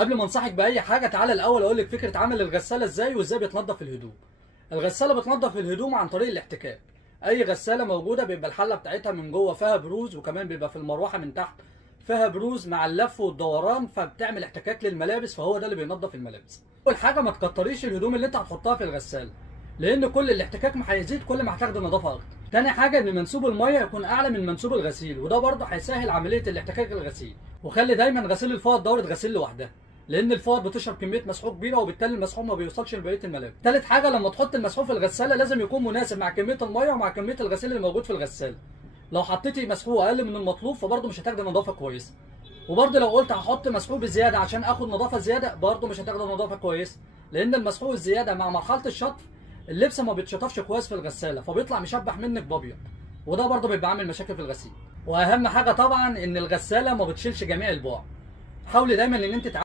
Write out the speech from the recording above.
قبل ما انصحك باي حاجه تعالى الاول اقول لك فكره عمل الغساله ازاي وازاي بتنظف الهدوم. الغساله بتنظف الهدوم عن طريق الاحتكاك. اي غساله موجوده بيبقى الحله بتاعتها من جوه فيها بروز، وكمان بيبقى في المروحه من تحت فيها بروز مع اللف والدوران، فبتعمل احتكاك للملابس، فهو ده اللي بينظف الملابس. اول حاجه ما تكتريش الهدوم اللي انت هتحطها في الغساله، لان كل الاحتكاك ما هيزيد كل ما هتاخد نظافه اكتر. تاني حاجه ان منسوب الميه يكون اعلى من منسوب الغسيل، وده برضه هيسهل عمليه الاحتكاك الغسيل. وخلي دايما غسيل الفوط دوره غسيل لوحدها، لان الفوط بتشرب كميه مسحوق كبيره، وبالتالي المسحوق ما بيوصلش لبقيه الملابس. تالت حاجه لما تحط المسحوق في الغساله لازم يكون مناسب مع كميه الميه ومع كميه الغسيل اللي موجود في الغساله. لو حطيتي مسحوق اقل من المطلوب فبرضه مش هتاخدي نظافه كويسه. وبرضه لو قلت هحط مسحوق بزياده عشان اخد نظافه زياده برضه مش هتاخد نظافه كويسه، لان المسحوق الزياده مع مرحله الشطف اللبس ما بيتشطفش كويس في الغساله، فبيطلع مشبح منك بابيض، وده برضه بيبقى عامل مشاكل في الغسيل. واهم حاجه طبعا ان الغساله ما بتشيلش جميع البقع. حاولي دايما ان انت